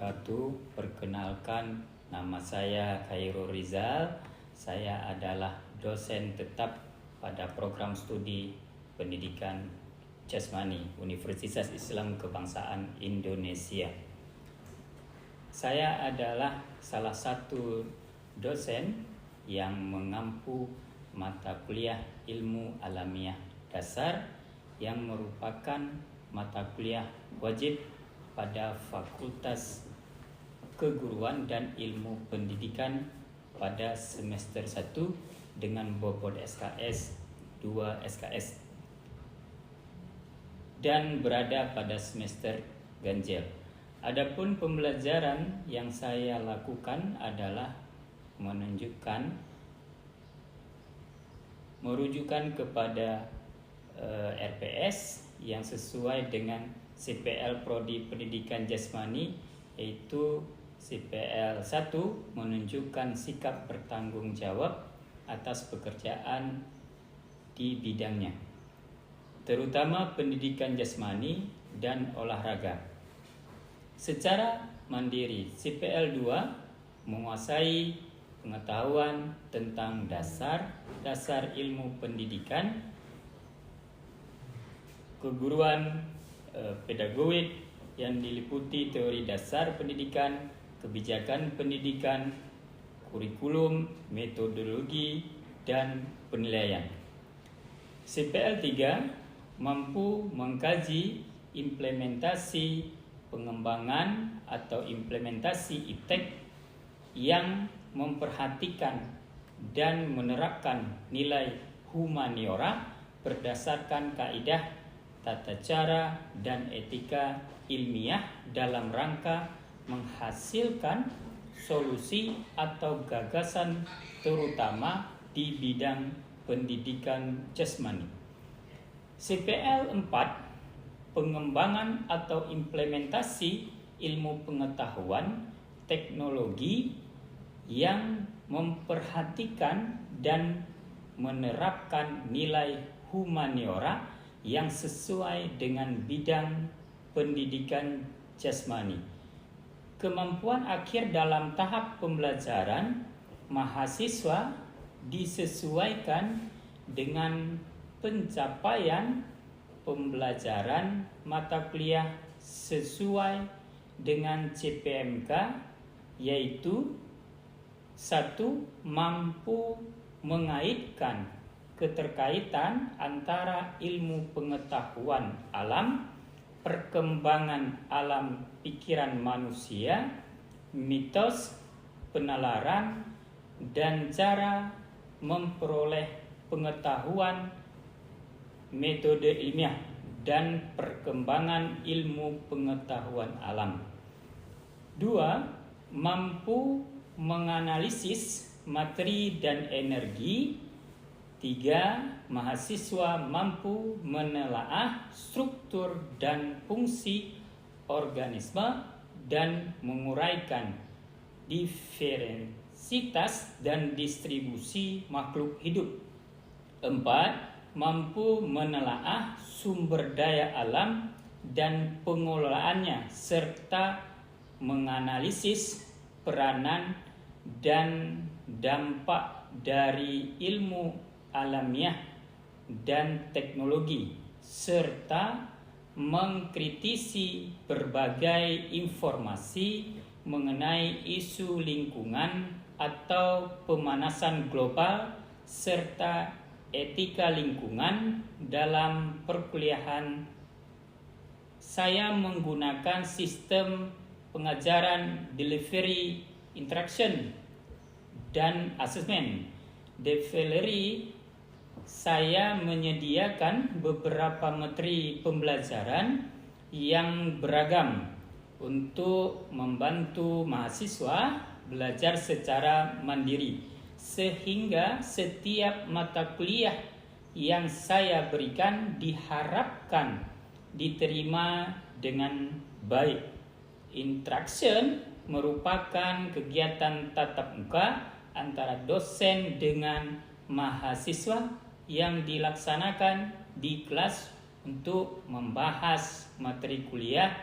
wabarakatuh. Perkenalkan, nama saya Khairul Rizal. Saya adalah dosen tetap pada program studi pendidikan Jasmani Universitas Islam Kebangsaan Indonesia. Saya adalah salah satu dosen yang mengampu mata kuliah ilmu alamiah dasar yang merupakan mata kuliah wajib pada Fakultas Keguruan dan Ilmu Pendidikan pada semester 1 dengan bobot SKS 2 SKS dan berada pada semester ganjil. Adapun pembelajaran yang saya lakukan adalah merujukan kepada RPS yang sesuai dengan CPL Prodi Pendidikan Jasmani, yaitu CPL 1 menunjukkan sikap bertanggung jawab atas pekerjaan di bidangnya, terutama pendidikan jasmani dan olahraga. Secara mandiri, CPL 2 menguasai pengetahuan tentang dasar ilmu pendidikan, keguruan, pedagogik yang diliputi teori dasar pendidikan, kebijakan pendidikan, kurikulum, metodologi, dan penilaian. CPL 3 mampu mengkaji implementasi pengembangan atau implementasi iptek yang memperhatikan dan menerapkan nilai humaniora berdasarkan kaidah tata cara dan etika ilmiah dalam rangka menghasilkan solusi atau gagasan terutama di bidang pendidikan jasmani. CPL 4 pengembangan atau implementasi ilmu pengetahuan teknologi yang memperhatikan dan menerapkan nilai humaniora yang sesuai dengan bidang pendidikan jasmani. Kemampuan akhir dalam tahap pembelajaran mahasiswa disesuaikan dengan pencapaian pembelajaran mata kuliah sesuai dengan CPMK, yaitu 1. Mampu mengaitkan keterkaitan antara ilmu pengetahuan alam, perkembangan alam pikiran manusia, mitos, penalaran, dan cara memperoleh pengetahuan, metode ilmiah, dan perkembangan ilmu pengetahuan alam. 2. Mampu menganalisis materi dan energi. 3. Mahasiswa mampu menelaah struktur dan fungsi organisme dan menguraikan diversitas dan distribusi makhluk hidup. 4. Mampu menelaah sumber daya alam dan pengelolaannya serta menganalisis peranan dan dampak dari ilmu alamiah dan teknologi serta mengkritisi berbagai informasi mengenai isu lingkungan atau pemanasan global serta etika lingkungan dalam perkuliahan. Saya menggunakan sistem pengajaran delivery, interaction, dan asesmen. Delivery, saya menyediakan beberapa materi pembelajaran yang beragam untuk membantu mahasiswa belajar secara mandiri, sehingga setiap mata kuliah yang saya berikan diharapkan diterima dengan baik. Interaction merupakan kegiatan tatap muka antara dosen dengan mahasiswa yang dilaksanakan di kelas untuk membahas materi kuliah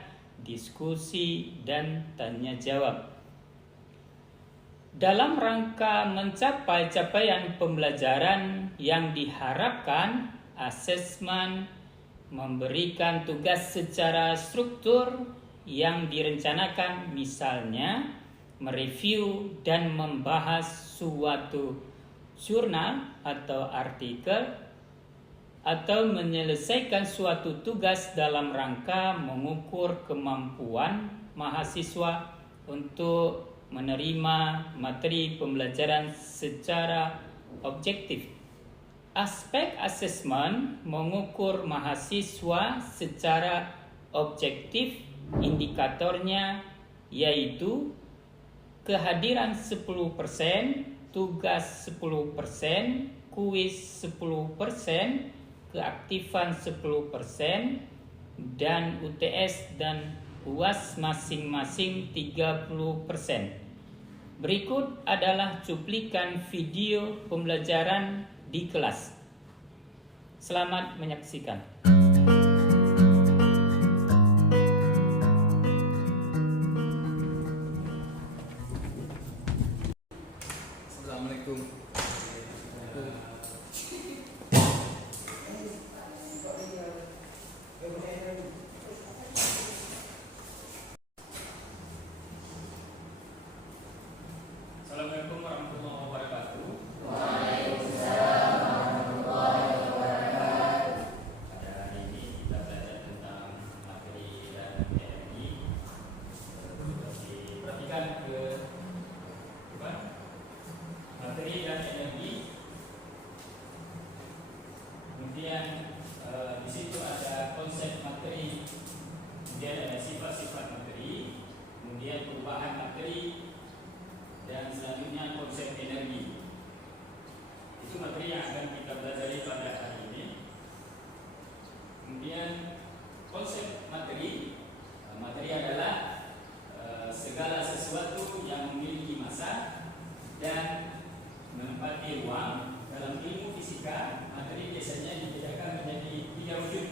diskusi, dan tanya jawab. Dalam rangka mencapai capaian pembelajaran yang diharapkan, asesmen memberikan tugas secara struktur yang direncanakan, misalnya mereview dan membahas suatu jurnal atau artikel, atau menyelesaikan suatu tugas dalam rangka mengukur kemampuan mahasiswa untuk menerima materi pembelajaran secara objektif. Aspek asesmen mengukur mahasiswa secara objektif, indikatornya yaitu kehadiran 10%, tugas 10%, kuis 10%, keaktifan 10%, dan UTS dan UAS masing-masing 30%. Berikut adalah cuplikan video pembelajaran di kelas. Selamat menyaksikan. Assalamualaikum. Assalamualaikum warahmatullahi wabarakatuh. Pada hari ini kita belajar tentang materi dan energi. Perhatikan ke materi dan energi. Kemudian di situ ada konsep materi, kemudian ada sifat-sifat materi, kemudian perubahan materi, dan selanjutnya konsep energi. Itu materi yang akan kita pelajari pada hari ini. Kemudian konsep materi, materi adalah segala sesuatu yang memiliki massa dan menempati ruang. Dalam ilmu fisika, materi biasanya dibedakan menjadi 3 wujud.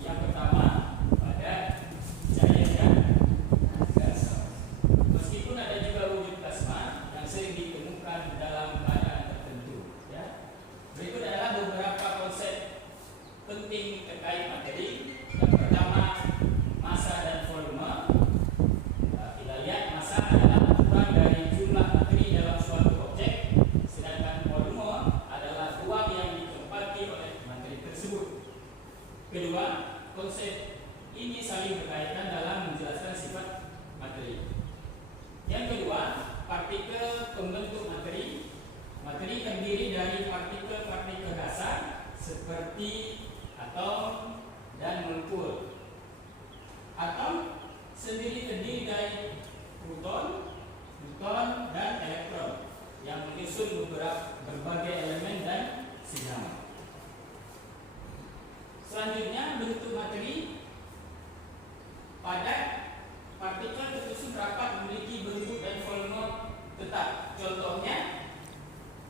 Yang pertama, padat, cair, dan gas. Meskipun ada juga wujud plasma yang sering ditemukan dalam keadaan tertentu. Ya. Berikut adalah beberapa konsep penting terkait materi. Yang pertama, massa dan volume. Kita lihat massa adalah ukuran dari jumlah materi dalam suatu objek, sedangkan volume adalah ruang yang ditempati oleh materi tersebut. Kedua, konsep ini saling berkaitan dalam menjelaskan sifat materi. Yang kedua, partikel pembentuk materi. Materi terdiri dari partikel-partikel dasar seperti atom dan molekul. Atom sendiri terdiri dari proton, neutron, dan elektron yang menyusun berbagai elemen dan senyawa. Selanjutnya, bentuk materi. Padat, partikel tersusun rapat memiliki bentuk dan volume tetap. Contohnya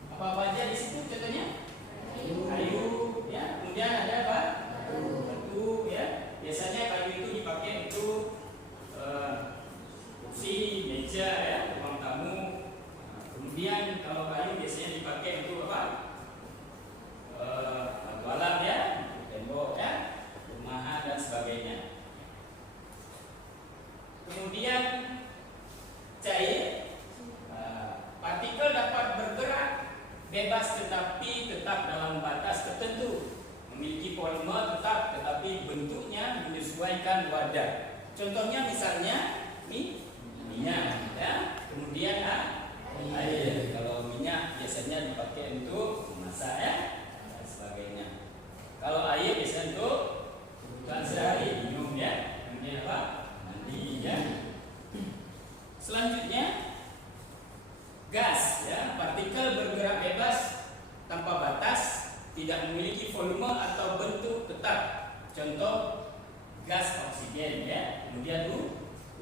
apa saja di situ? Contohnya kayu, ya. Kemudian ada apa? Batu, ya. Biasanya kayu itu dipakai untuk kursi, meja, ya, ruang tamu. Kemudian kalau kayu biasanya dipakai untuk apa? Batu alam, ya, tembok, ya, rumahan dan sebagainya. Kemudian cair, partikel dapat bergerak bebas tetapi tetap dalam batas tertentu, memiliki volume tetap tetapi bentuknya menyesuaikan wadah. Contohnya misalnya minyak, ya. Kemudian air. Kalau minyak biasanya dipakai untuk memasak, ya, dan sebagainya. Kalau air biasanya untuk kebutuhan sehari, minum, ya. Kemudian apa? Ya. Selanjutnya gas, ya, partikel bergerak bebas tanpa batas, tidak memiliki volume atau bentuk tetap. Contoh gas oksigen, ya. Kemudian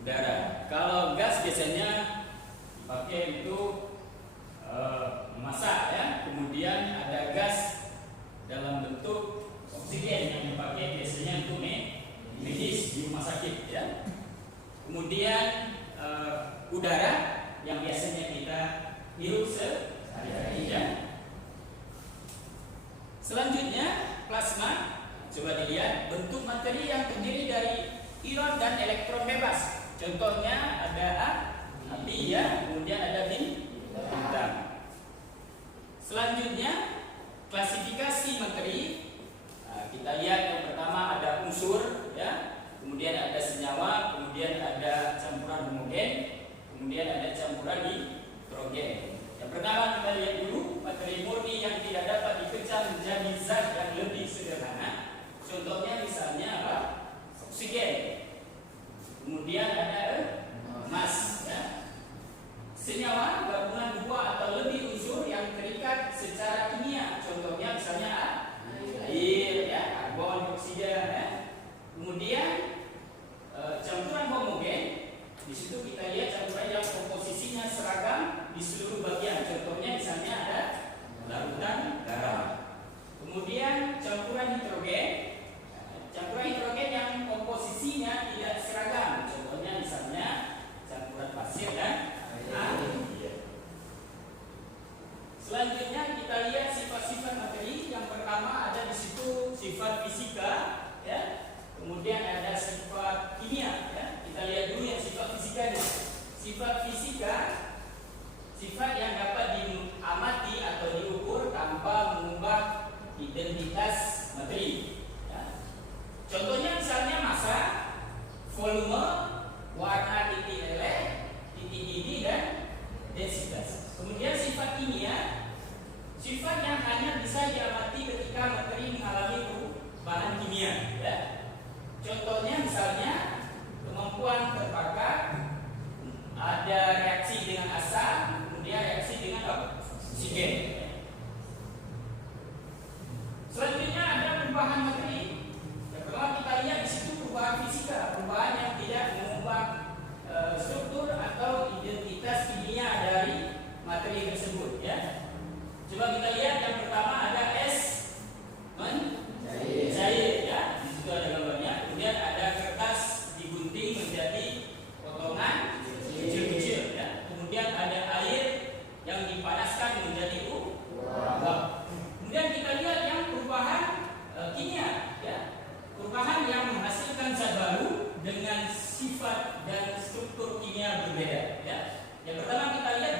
udara. Kalau gas biasanya dipakai untuk memasak, ya. Kemudian ada gas dalam bentuk oksigen yang dipakai biasanya untuk medis, kemudian udara yang biasanya kita hirup sehari-hari ya. Selanjutnya plasma, coba dilihat bentuk materi yang terdiri dari ion dan elektron bebas. Contohnya ada api ya, kemudian ada bintang. Selanjutnya klasifikasi materi. Kita lihat yang pertama ada unsur ya, kemudian ada senyawa, kemudian ada campuran homogen, kemudian ada campuran nitrogen. Yang pertama kita lihat dulu materi murni yang tidak dapat dipecah menjadi zat yang lebih sederhana. Contohnya misalnya apa? Oksigen. Kemudian ada emas ya. Senyawa gabungan dua atau lebih unsur yang terikat secara kimia. Contohnya misalnya air ya, karbon dioksida ya. Kemudian campuran homogen, di situ kita lihat campuran yang komposisinya seragam di seluruh bagian. Contohnya misalnya ada larutan garam. Kemudian campuran nitrogen, yang komposisinya tidak seragam. Contohnya misalnya campuran pasir dan air. Selanjutnya kita lihat sifat-sifat materi. Yang pertama ada di situ sifat fisika ya. Kemudian ada sifat kimia ya. Kita lihat dulu yang sifat fisikanya. Sifat fisika, sifat yang dapat diamati atau diukur tanpa mengubah identitas materi ya. Contohnya misalnya massa, volume, warna titik elek, titik didih dan densitas. Kemudian sifat kimia, sifat yang hanya bisa diamati ketika materi mengalami perubahan kimia ya. Contohnya misalnya kemampuan terbakar, ada reaksi dengan asam, kemudian reaksi dengan oksigen. Selanjutnya ada perubahan materi. Yang pertama kita lihat di situ perubahan fisika, perubahan yang tidak mengubah struktur atau identitas kimia dari materi tersebut ya. Coba kita lihat yang pertama ada es mencair ya. Di situ ada gambarnya. Kemudian ada kertas digunting menjadi potongan kecil-kecil ya. Kemudian ada air yang dipanaskan menjadi uap. Kemudian kita lihat yang perubahan kimia ya. Perubahan yang menghasilkan zat baru dengan sifat dan struktur kimia berbeda ya. Yang pertama kita lihat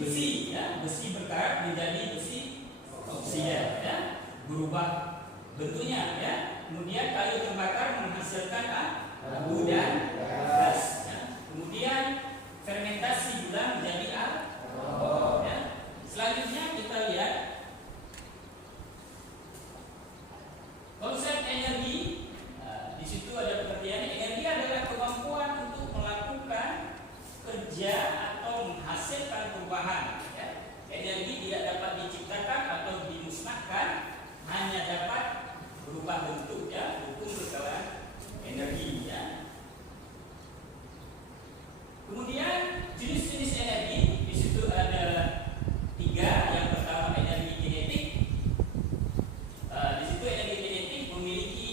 besi ya, besi berkarat menjadi besi oksida ya, berubah bentuknya ya. Kemudian kayu terbakar menghasilkan abu dan gas ya. Kemudian fermentasi gula menjadi alkohol ya. Selanjutnya kita lihat konsep energi. Di situ ada pengertian energi adalah kemampuan untuk melakukan kerja atau menghasilkan perubahan ya. Energi tidak dapat diciptakan atau dimusnahkan, hanya dapat berubah bentuk ya. Hukum berjalan energi ya. Kemudian jenis-jenis energi di situ ada 3. Yang pertama energi kinetik. Di situ energi kinetik memiliki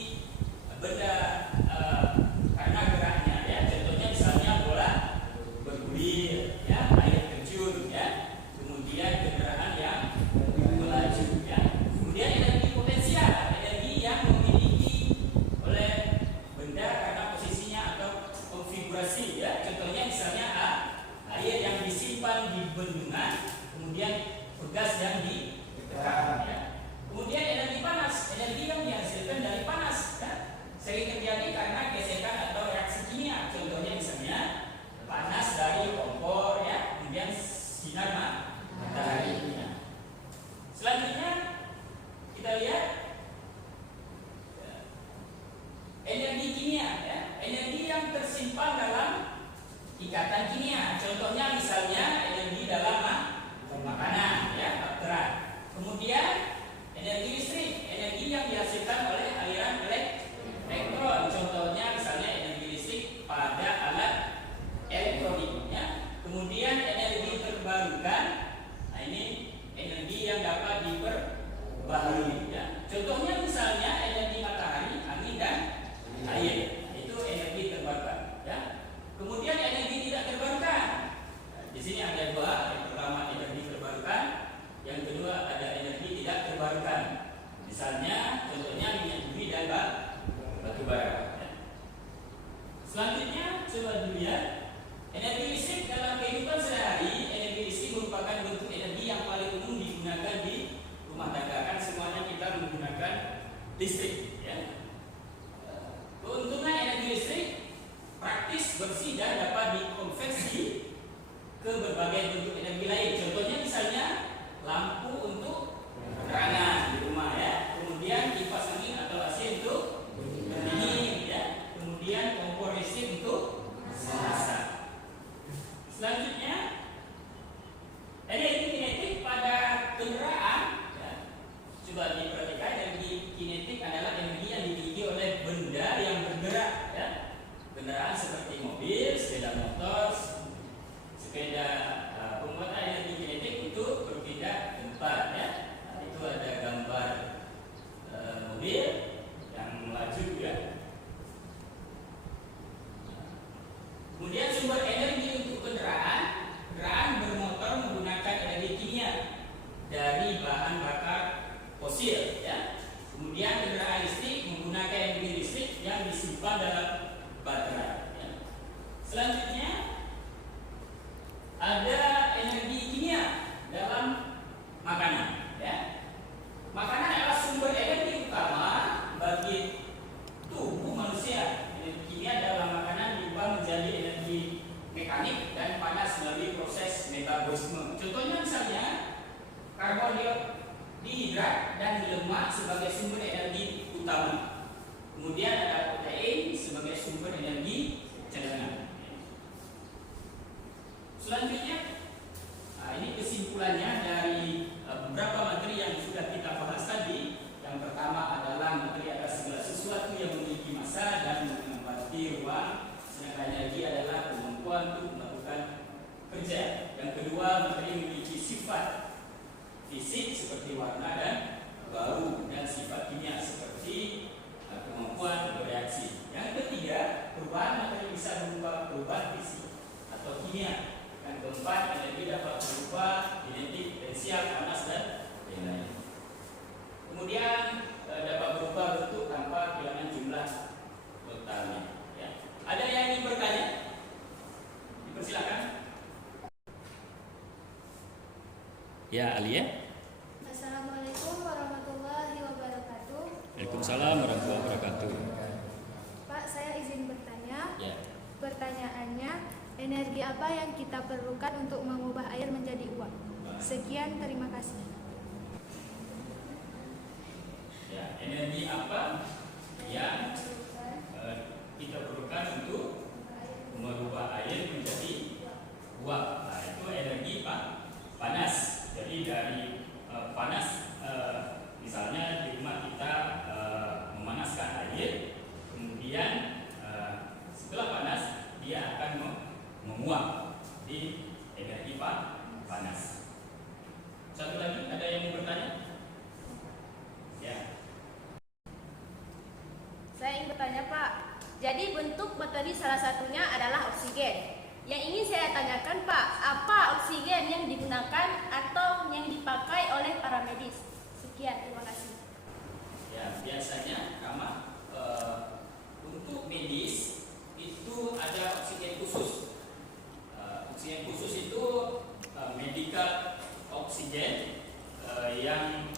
benda karena geraknya ya. Contohnya misalnya bola bergulir ya, air terjun ya. Kemudian kendaraan yang melaju ya. Kemudian energi potensial, energi yang memiliki oleh benda karena posisinya atau konfigurasi ya. Contohnya misalnya air yang disimpan di bendungan, kemudian gas yang ditekan ya. Kemudian energi panas, energi yang dihasilkan dari panas ya. Sering terjadi karena gesekan atau reaksi kimia. Contohnya misalnya panas dari kompor ya, kemudian sinar matahari ya. Selanjutnya kita lihat energi kimia ya. Energi yang tersimpan dalam ikatan kimia. Contohnya misalnya energi dalam makanan ya, bakteri. Kemudian energi listrik, energi yang dihasilkan oleh aliran elektron. Contohnya misalnya energi Energi listrik dalam kehidupan sehari-hari, energi listrik merupakan bentuk energi yang paling umum digunakan di rumah tangga. Kan semuanya kita menggunakan listrik, ya. Keuntungan energi listrik praktis, bersih, dan dapat dikonversi ke berbagai bentuk energi lain. Contohnya misalnya lampu untuk penerangan di rumah, ya. Kemudian kipas angin atau AC untuk pendingin, ya. Kemudian kompor listrik untuk memasak. Selanjutnya, energi kinetik pada kendaraan, ya. Coba diperhatikan, energi kinetik adalah energi yang dimiliki oleh benda yang bergerak, ya. Kendaraan seperti mobil, sepeda motor, sepeda. Pembuatan energi kinetik untuk berpindah tempat, ya. Nah, itu ada gambar mobil yang melaju, ya. Kemudian sumber energi untuk kendaraan bermotor menggunakan energi kimia dari bahan bakar fosil, ya. Kemudian kendaraan listrik menggunakan energi listrik yang disimpan dalam baterai, ya. Selanjutnya ada energi kimia dalam makanan, ya. Makanan adalah sumber energi utama bagi tubuh manusia. Energi kimia dalam makanan diubah menjadi energi mekanik dan panas melalui proses metabolisme. Contohnya misalnya karbohidrat dan lemak sebagai sumber energi utama. Kemudian ada protein sebagai sumber energi cadangan. Selanjutnya, ini kesimpulannya dari beberapa materi yang sudah kita bahas tadi. Yang pertama adalah materi adalah segala sesuatu yang memiliki massa dan menempati ruang. Sedangkan energi adalah kemampuan untuk melakukan kerja. Yang kedua, materi memiliki sifat fisik seperti warna dan bau, dan sifat kimia seperti kemampuan bereaksi. Yang ketiga, perubahan materi bisa berupa perubahan fisik atau kimia. Dan keempat, energi dapat berubah kinetik, potensial, panas, dan lain-lain. Kemudian dapat berubah bentuk tanpa kehilangan jumlah totalnya, ya. Ada yang ingin bertanya? Dipersilakan. Ya, Alia. Assalamualaikum warahmatullahi wabarakatuh. Waalaikumsalam warahmatullahi wabarakatuh. Pak, saya izin bertanya. Ya. Pertanyaannya, energi apa yang kita perlukan untuk mengubah air menjadi uap? Sekian, terima kasih. Ya, energi apa yang kita perlukan untuk merubah air menjadi uap? Nah, itu energi panas. Jadi dari panas, misalnya di rumah kita memanaskan air, kemudian setelah panas dia akan menguap di energi panas. Satu lagi, ada yang mau bertanya? Ya. Saya ingin bertanya, Pak. Jadi bentuk materi salah satunya adalah oksigen. Yang ingin saya tanyakan, Pak, apa oksigen yang digunakan atau yang dipakai oleh para medis? Sekian, terima kasih. Ya, biasanya Rama, untuk medis itu ada oksigen khusus. Oksigen khusus itu medical oksigen yang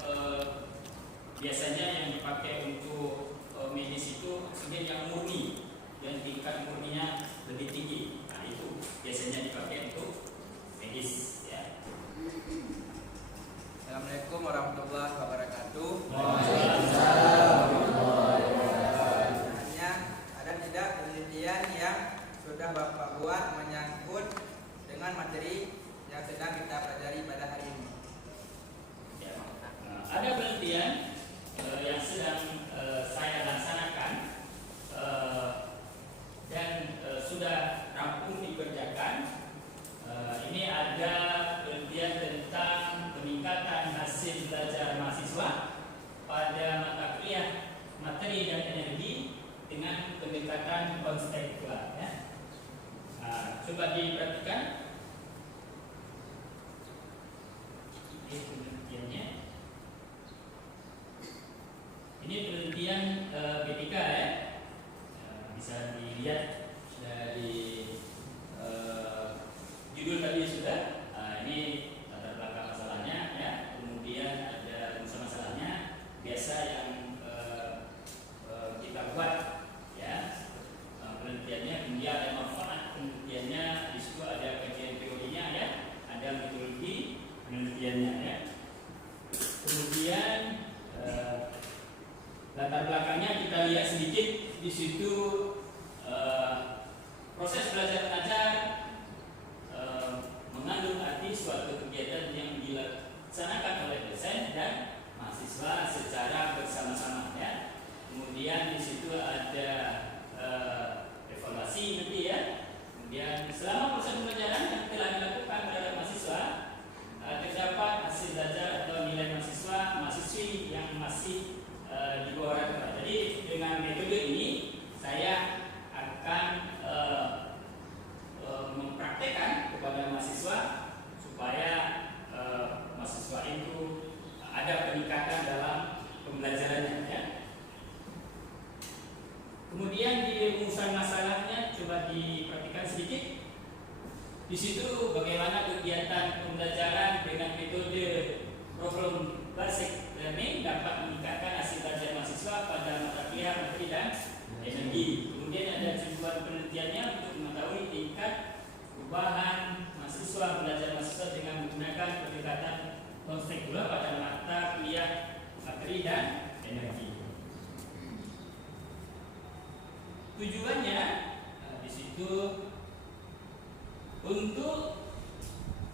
biasanya yang dipakai untuk medis itu oksigen yang murni, yang tingkat murninya lebih tinggi. Nah, itu biasanya dipakai untuk medis, ya. Assalamualaikum warahmatullahi wabarakatuh. Ada tidak penelitian yang sudah Bapak buat menyangkut dengan materi yang sedang kita pelajari pada hari ini? Ya. Ada penelitian yang sedang saya laksanakan dan sudah rampung dikerjakan. Ini ada penelitian tentang peningkatan hasil belajar mahasiswa pada mata kuliah materi dan energi dengan pendekatan konseptual, ya. Coba diperhatikan. Ini penelitiannya. Ini penelitian B3, ya. Bisa dilihat dari di situ ada kajian teorinya ya, ada metodologi penelitiannya ya. Kemudian latar belakangnya kita lihat sedikit di situ. Proses belajar mengajar mengandung arti suatu kegiatan yang dilaksanakan oleh dosen dan mahasiswa secara bersama-sama ya. Kemudian di situ ada evaluasi nanti ya. Kemudian selama proses pembelajaran yang telah dilakukan terhadap mahasiswa terdapat hasil belajar atau nilai mahasiswi yang masih di bawah rata-rata. Jadi dengan metode ini saya akan mempraktekkan kepada mahasiswa supaya mahasiswa itu ada peningkatan dalam pembelajarannya ya. Kemudian di rumusan masalahnya coba diperhatikan sedikit. Di situ bagaimana kegiatan pembelajaran dengan metode problem basic learning dapat meningkatkan hasil belajar mahasiswa pada mata kuliah materi dan energi. Kemudian ada tujuan penelitiannya untuk mengetahui tingkat perubahan mahasiswa belajar mahasiswa dengan menggunakan pendekatan kontekstual pada mata kuliah materi dan energi. Tujuannya di situ untuk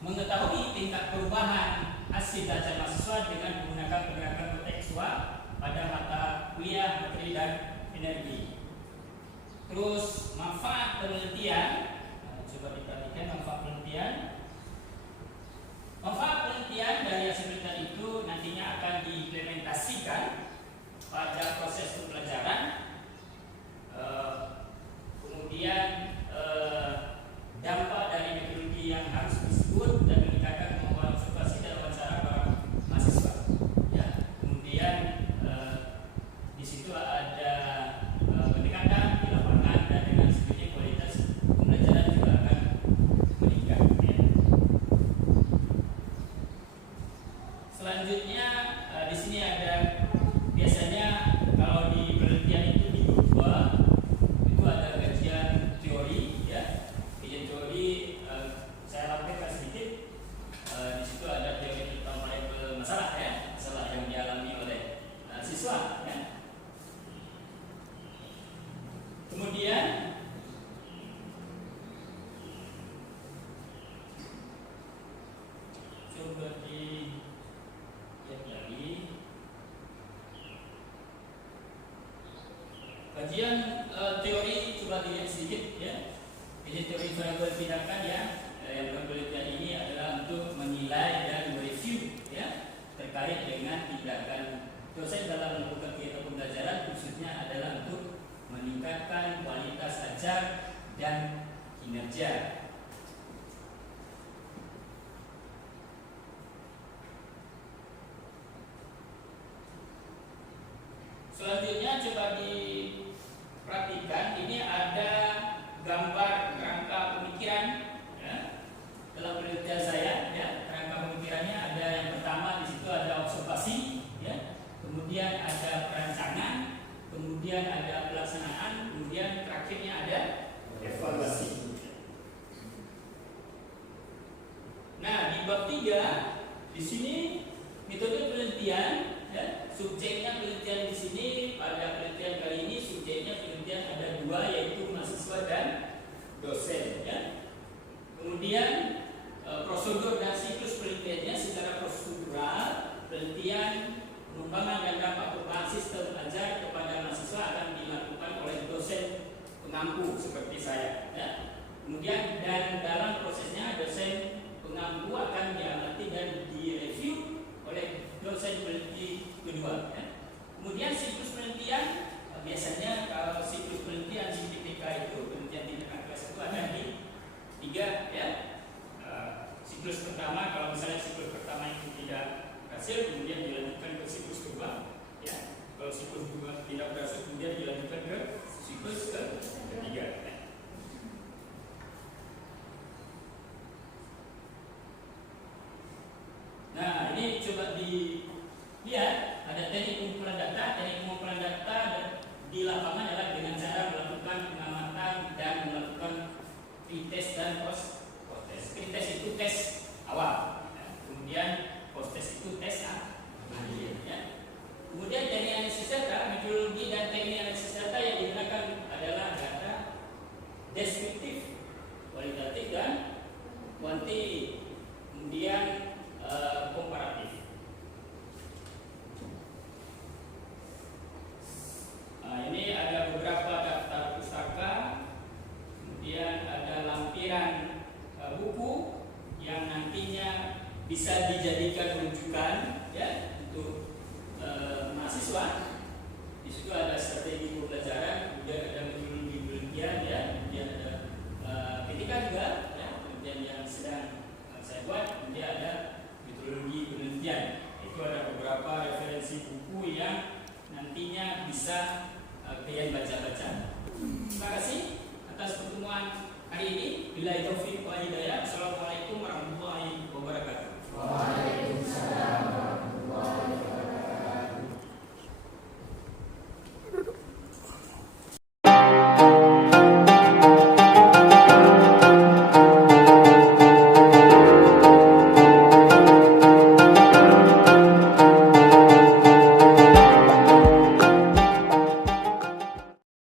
mengetahui tingkat perubahan hasil belajar mahasiswa dengan menggunakan pendekatan kontekstual pada mata kuliah materi dan energi. Terus manfaat penelitian, coba diperhatikan manfaat penelitian. Manfaat penelitian dari hasil penelitian itu nantinya akan diimplementasikan pada proses pembelajaran. Kemudian dampak dari metodologi yang harus disebut dan meningkatkan kemampuan observasi dan wawancara para mahasiswa. Ya. Kemudian di situ ada pendekatan di lapangan dan dengan segitu kualitas pembelajaran juga akan meningkat. Ya. Selanjutnya di sini ada biasanya kalau di penelitian itu di grup 2 itu ada kajian teori ya. Kajian teori saya lampirkan sedikit. Di situ ada teori tentang masalah ya, masalah yang dialami oleh siswa ya. Kemudian coba dilihat lagi kajian teori, coba dilihat sedikit ya. Kajian teori variabel tindakan ya, yang penelitian ini adalah untuk menilai dan mereview ya terkait dengan tindakan dosen dalam melakukan kegiatan pembelajaran, khususnya adalah untuk meningkatkan kualitas ajar dan kinerja. Selanjutnya coba diperhatikan, ini ada gambar kerangka pemikiran ya. Dalam penelitian saya ya, kerangka pemikirannya ada yang pertama di situ ada observasi ya. Kemudian ada perancangan, kemudian ada pelaksanaan, kemudian terakhirnya ada evaluasi. Nah, di bab 3 di sini metode penelitian ya, subjeknya penelitian di sini pada penelitian kali ini subjeknya penelitian ada 2 yaitu mahasiswa dan dosen ya. Kemudian prosedur dan siklus penelitiannya secara prosedural penelitian pengembangan dan dampak perubahan sistem ajar kepada mahasiswa akan dilakukan oleh dosen pengampu seperti saya ya. Kemudian dan dalam prosesnya dosen pengampu akan diamati dan direview oleh dosen peneliti kedua ya. Kemudian siklus penelitian biasanya kalau siklus penelitian di PTK itu penelitian tindakan kelas itu ada di 3 ya. Siklus pertama kalau misalnya siklus pertama itu tidak berhasil kemudian dilanjutkan ke siklus kedua ya. Kalau siklus kedua tidak berhasil kemudian dilanjutkan ke siklus ketiga ya. memberikan buku yang nantinya bisa dijadikan rujukan ya untuk mahasiswa. Di situ ada strategi pembelajaran, kemudian ada metodologi penelitian, ya, kemudian ada ketika juga, ya, kemudian yang sedang saya buat, kemudian ada metodologi penelitian. Itu ada beberapa referensi buku yang nantinya bisa kalian baca-baca. Terima kasih atas pertemuan hari ini. Billahi taufiq wal hidayah. Assalamualaikum warahmatullahi wabarakatuh.